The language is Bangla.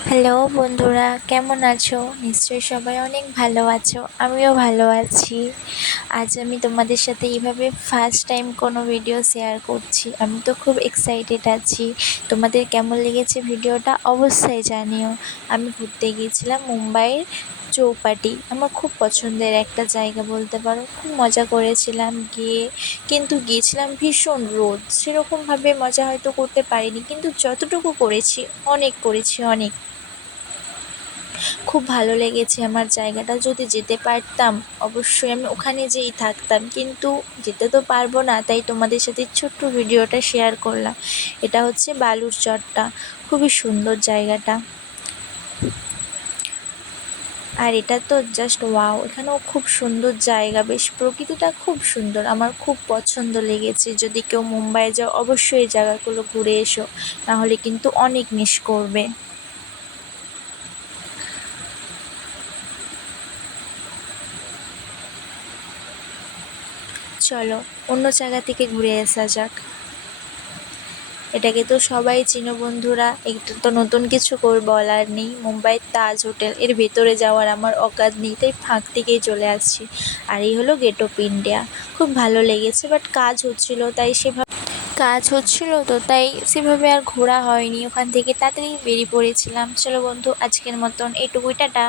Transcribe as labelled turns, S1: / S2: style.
S1: হ্যালো বন্ধুরা কেমন আছো? নিশ্চয়ই সবাই অনেক ভালো আছো আমিও ভালো আছি। আজ আমি তোমাদের সাথে এইভাবে ফার্স্ট টাইম কোনো ভিডিও শেয়ার করছি। আমি তো খুব এক্সাইটেড আছি। তোমাদের কেমন লেগেছে ভিডিওটা অবশ্যই জানিও। আমি ঘুরতে গিয়েছিলাম মুম্বাইয়ের চৌপাটি। আমার খুব পছন্দের একটা জায়গা বলতে পারো। খুব মজা করেছিলাম গিয়ে। কিন্তু গিয়েছিলাম ভীষণ রোদ। সেরকমভাবে মজা হয়তো করতে পারিনি। কিন্তু যতটুকু করেছি, অনেক করেছি, অনেক। খুব ভালো লেগেছে আমার জায়গাটা। যদি যেতে পারতাম, অবশ্যই আমি ওখানে যেয়েই থাকতাম। কিন্তু যেতে তো পারব না, তাই তোমাদের সাথে ছোট্ট ভিডিওটা শেয়ার করলাম। এটা হচ্ছে বালুর চরটা। খুবই সুন্দর জায়গাটা। আর এটা তো জাস্ট ওয়াও এখানেও খুব সুন্দর জায়গা। বেশ প্রকৃতিটা খুব সুন্দর। আমার খুব পছন্দ লেগেছে। যদি কেউ মুম্বাইয়ে যাও, অবশ্যই এই জায়গাগুলো ঘুরে এসো। নাহলে কিন্তু অনেক মিস করবে। চলো, অন্য জায়গা থেকে ঘুরে আসা যাক। এটাকে তো সবাই চিনো বন্ধুরা এটা তো নতুন কিছু বলার নেই। মুম্বাইয়ের তাজ হোটেল, এর ভেতরে যাওয়ার আমার অকাত নেই, তাই ফাঁক থেকেই চলে আসছি। আর এই হলো গেট অফ ইন্ডিয়া খুব ভালো লেগেছে বাট কাজ হচ্ছিল, তাই সেভাবে কাজ হচ্ছিল তো, তাই সেভাবে আর ঘোরা হয়নি। ওখান থেকে তাড়াতাড়ি বেরিয়ে পড়েছিলাম। চলো বন্ধু, আজকের মতন এইটুকুই টাটা।